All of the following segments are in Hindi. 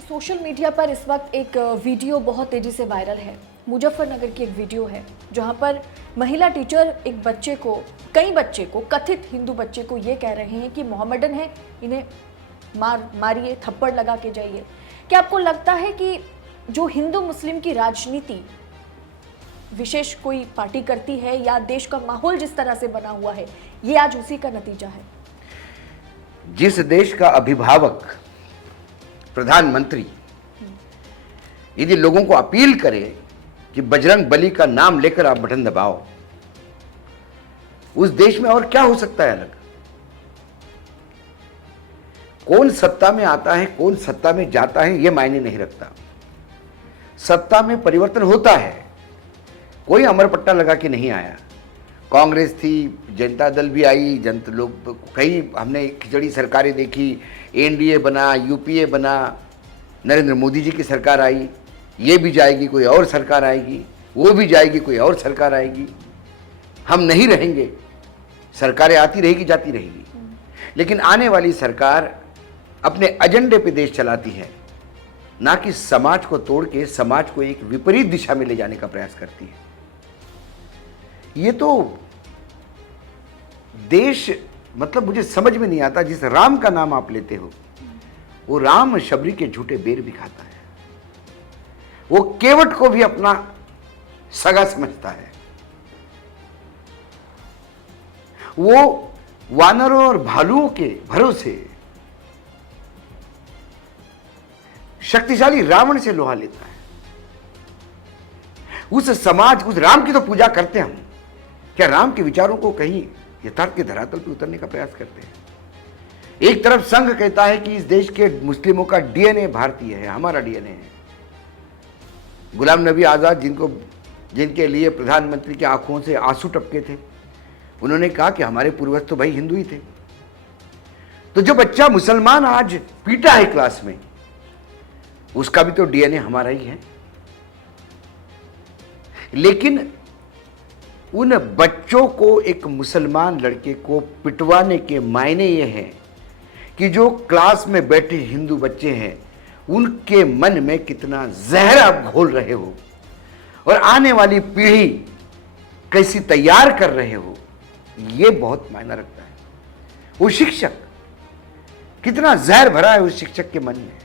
सोशल मीडिया पर इस वक्त एक वीडियो बहुत तेज़ी से वायरल है। मुजफ्फरनगर की एक वीडियो है जहां पर महिला टीचर एक कई बच्चे को कथित हिंदू बच्चे को ये कह रहे हैं कि मोहम्मडन है, इन्हें मारिए, थप्पड़ लगा के जाइए। क्या आपको लगता है कि जो हिंदू मुस्लिम की राजनीति विशेष कोई पार्टी करती है या देश का माहौल जिस तरह से बना हुआ है, ये आज उसी का नतीजा है? जिस देश का अभिभावक प्रधानमंत्री यदि लोगों को अपील करे कि बजरंग बली का नाम लेकर आप बटन दबाओ, उस देश में और क्या हो सकता है अलग? कौन सत्ता में आता है, कौन सत्ता में जाता है, यह मायने नहीं रखता। सत्ता में परिवर्तन होता है, कोई अमरपट्टा लगा के नहीं आया। कांग्रेस थी, जनता दल भी आई, जनता लोग कई हमने खिचड़ी सरकारें देखी, एनडीए बना, यूपीए बना, नरेंद्र मोदी जी की सरकार आई, ये भी जाएगी, कोई और सरकार आएगी, वो भी जाएगी, कोई और सरकार आएगी। हम नहीं रहेंगे, सरकारें आती रहेगी, जाती रहेगी, लेकिन आने वाली सरकार अपने एजेंडे पे देश चलाती है, ना कि समाज को तोड़ के समाज को एक विपरीत दिशा में ले जाने का प्रयास करती है। ये तो देश, मतलब मुझे समझ में नहीं आता, जिस राम का नाम आप लेते हो वो राम शबरी के झूठे बेर भी खाता है, वो केवट को भी अपना सगा समझता है, वो वानरों और भालुओं के भरोसे शक्तिशाली रावण से लोहा लेता है। उस समाज, उस राम की तो पूजा करते हैं हम, क्या राम के विचारों को कहीं यथार्थ के धरातल पर उतरने का प्रयास करते हैं? एक तरफ संघ कहता है कि इस देश के मुस्लिमों का डीएनए भारतीय है, हमारा डीएनए है। गुलाम नबी आजाद, जिनके लिए प्रधानमंत्री की आंखों से आंसू टपके थे, उन्होंने कहा कि हमारे पूर्वज तो भाई हिंदू ही थे। तो जो बच्चा मुसलमान आज पीटा है क्लास में, उसका भी तो डीएनए हमारा ही है। लेकिन उन बच्चों को, एक मुसलमान लड़के को पिटवाने के मायने ये हैं कि जो क्लास में बैठे हिंदू बच्चे हैं उनके मन में कितना जहर आप घोल रहे हो और आने वाली पीढ़ी कैसी तैयार कर रहे हो, ये बहुत मायना रखता है। वो शिक्षक, कितना जहर भरा है उस शिक्षक के मन में।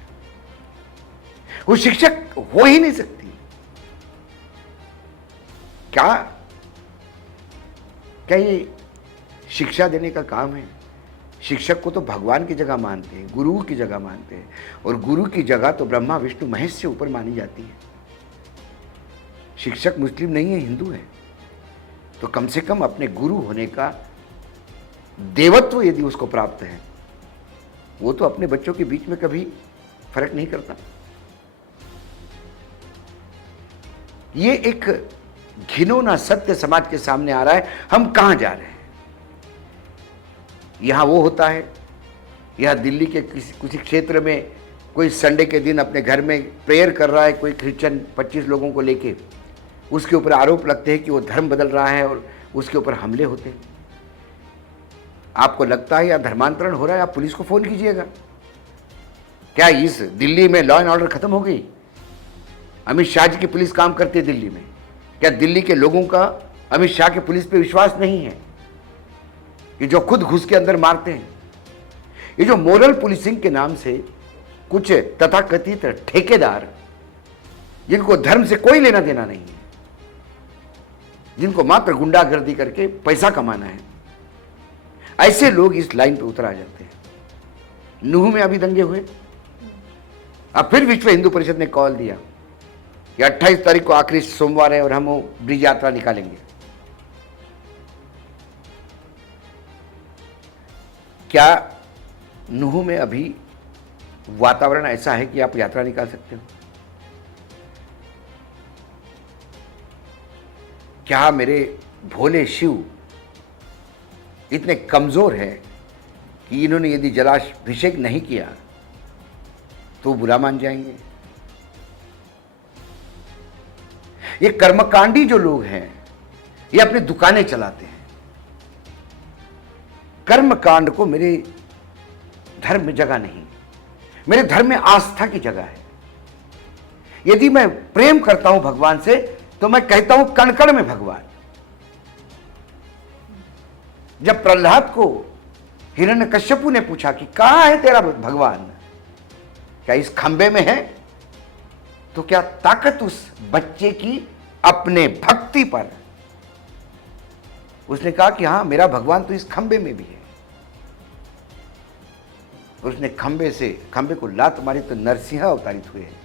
वो शिक्षक हो ही नहीं सकती। क्या ये शिक्षा देने का काम है? शिक्षक को तो भगवान की जगह मानते हैं, गुरु की जगह मानते हैं, और गुरु की जगह तो ब्रह्मा विष्णु महेश से ऊपर मानी जाती है। शिक्षक मुस्लिम नहीं है, हिंदू है, तो कम से कम अपने गुरु होने का देवत्व यदि उसको प्राप्त है, वो तो अपने बच्चों के बीच में कभी फर्क नहीं करता। ये एक घिनौना सत्य समाज के सामने आ रहा है। हम कहां जा रहे हैं? यहां वो होता है, यहां दिल्ली के किसी क्षेत्र में कोई संडे के दिन अपने घर में प्रेयर कर रहा है, कोई क्रिश्चियन 25 लोगों को लेके, उसके ऊपर आरोप लगते हैं कि वो धर्म बदल रहा है और उसके ऊपर हमले होते हैं। आपको लगता है या धर्मांतरण हो रहा है, आप पुलिस को फोन कीजिएगा। क्या इस दिल्ली में लॉ एंड ऑर्डर खत्म हो गई? अमित शाह जी की पुलिस काम करती है दिल्ली में। क्या दिल्ली के लोगों का अमित शाह की पुलिस पे विश्वास नहीं है कि जो खुद घुस के अंदर मारते हैं? ये जो मोरल पुलिसिंग के नाम से कुछ तथाकथित ठेकेदार, जिनको धर्म से कोई लेना देना नहीं है, जिनको मात्र गुंडागर्दी करके पैसा कमाना है, ऐसे लोग इस लाइन पे उतर आ जाते हैं। नूह में अभी दंगे हुए, अब फिर विश्व हिंदू परिषद ने कॉल दिया कि 28 तारीख को आखिरी सोमवार है और हम वो ब्रिज यात्रा निकालेंगे। क्या नूह में अभी वातावरण ऐसा है कि आप यात्रा निकाल सकते हो? क्या मेरे भोले शिव इतने कमजोर है कि इन्होंने यदि जलाभिषेक नहीं किया तो बुरा मान जाएंगे? ये कर्मकांडी जो लोग हैं, ये अपनी दुकानें चलाते हैं। कर्मकांड को मेरे धर्म में जगह नहीं, मेरे धर्म में आस्था की जगह है। यदि मैं प्रेम करता हूं भगवान से तो मैं कहता हूं कण कण में भगवान। जब प्रहलाद को हिरण्यकश्यपु ने पूछा कि कहां है तेरा भगवान, क्या इस खंबे में है, तो क्या ताकत उस बच्चे की अपने भक्ति पर। उसने कहा कि हां मेरा भगवान तो इस खंबे में भी है। उसने खंबे को लात मारी तो नरसिंह अवतारित हुए हैं।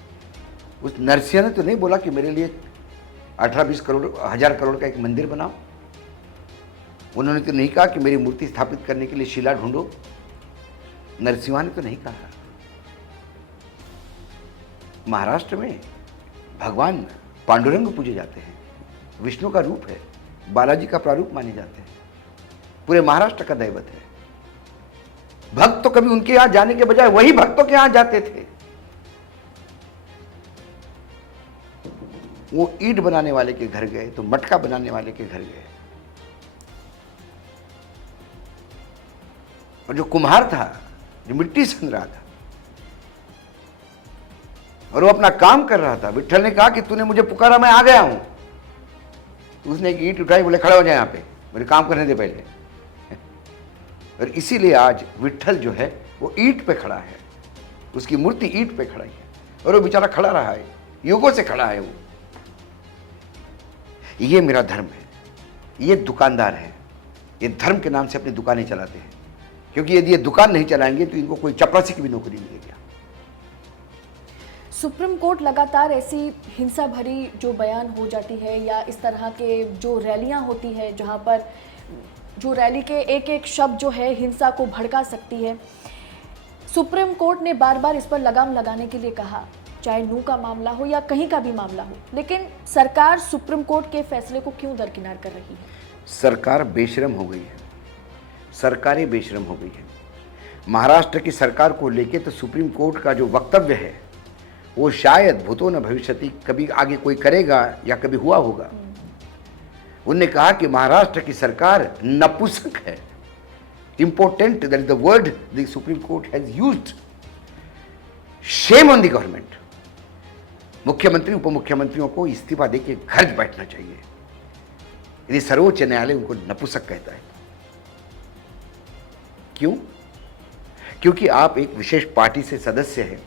उस नरसिंह ने तो नहीं बोला कि मेरे लिए 18-20 करोड़ 1000 करोड़ का एक मंदिर बनाओ। उन्होंने तो नहीं कहा कि मेरी मूर्ति स्थापित करने के लिए शिला ढूंढो। नरसिंह ने तो नहीं कहा। महाराष्ट्र में भगवान पांडुरंग पूजे जाते हैं, विष्णु का रूप है, बालाजी का प्रारूप माने जाते हैं, पूरे महाराष्ट्र का दैवत है। भक्त तो कभी उनके यहां जाने के बजाय वही भक्तों के यहां जाते थे। वो ईंट बनाने वाले के घर गए तो मटका बनाने वाले के घर गए, और जो कुम्हार था, जो मिट्टी सन रहा था और वो अपना काम कर रहा था, विट्ठल ने कहा कि तूने मुझे पुकारा, मैं आ गया हूं। तो उसने एक ईंट उठाई, बोले खड़ा हो जाए यहां पे, मेरे काम करने दे पहले। और इसीलिए आज विट्ठल जो है वो ईंट पे खड़ा है, उसकी मूर्ति ईंट पे खड़ी है, और वो बेचारा खड़ा रहा है, युगों से खड़ा है वो। ये मेरा धर्म है, ये दुकानदार है, ये धर्म के नाम से अपनी दुकानें चलाते हैं, क्योंकि यदि ये दुकान नहीं चलाएंगे तो इनको कोई चपरासी की भी नौकरी मिलेगी। सुप्रीम कोर्ट लगातार ऐसी हिंसा भरी जो बयान हो जाती है या इस तरह के जो रैलियां होती है जहां पर जो रैली के एक एक शब्द जो है हिंसा को भड़का सकती है, सुप्रीम कोर्ट ने बार बार इस पर लगाम लगाने के लिए कहा, चाहे नू का मामला हो या कहीं का भी मामला हो, लेकिन सरकार सुप्रीम कोर्ट के फैसले को क्यों दरकिनार कर रही है? सरकार बेशरम हो गई है, सरकारें बेशरम हो गई है। महाराष्ट्र की सरकार को लेके तो सुप्रीम कोर्ट का जो वक्तव्य है वो शायद भूतो न भविष्यति, कभी आगे कोई करेगा या कभी हुआ होगा। उन्होंने कहा कि महाराष्ट्र की सरकार नपुंसक है, important, that is the word the supreme court has used. Shame on the government. मुख्यमंत्री उप मुख्यमंत्रियों को इस्तीफा देके घर बैठना चाहिए यदि सर्वोच्च न्यायालय उनको नपुंसक कहता है। क्यों? क्योंकि आप एक विशेष पार्टी से सदस्य हैं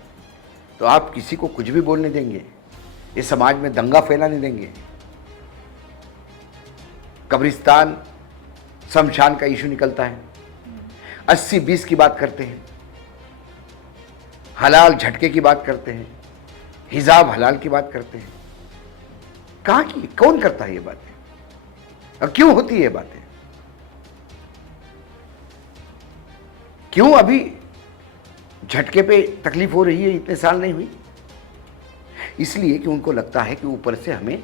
तो आप किसी को कुछ भी बोलने देंगे, इस समाज में दंगा फैलाने देंगे। कब्रिस्तान शमशान का इशू निकलता है, 80-20 की बात करते हैं, हलाल झटके की बात करते हैं, हिजाब हलाल की बात करते हैं। कहां की, कौन करता है ये बातें और क्यों होती है ये बातें? क्यों अभी झटके पे तकलीफ हो रही है, इतने साल नहीं हुई? इसलिए कि उनको लगता है कि ऊपर से हमें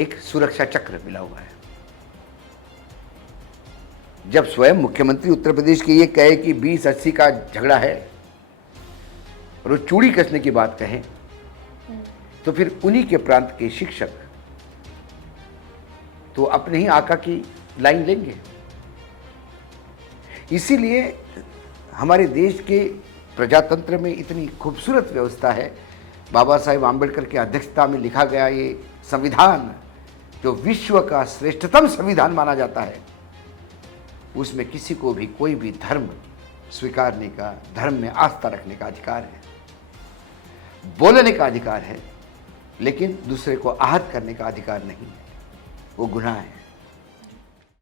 एक सुरक्षा चक्र मिला हुआ है। जब स्वयं मुख्यमंत्री उत्तर प्रदेश के ये कहे कि 20-80 का झगड़ा है और वो चूड़ी कसने की बात कहें, तो फिर उन्हीं के प्रांत के शिक्षक तो अपने ही आका की लाइन लेंगे। इसीलिए हमारे देश के प्रजातंत्र में इतनी खूबसूरत व्यवस्था है। बाबा साहेब आम्बेडकर की अध्यक्षता में लिखा गया ये संविधान, जो विश्व का श्रेष्ठतम संविधान माना जाता है, उसमें किसी को भी कोई भी धर्म स्वीकारने का, धर्म में आस्था रखने का अधिकार है, बोलने का अधिकार है, लेकिन दूसरे को आहत करने का अधिकार नहीं है। वो गुनाह है।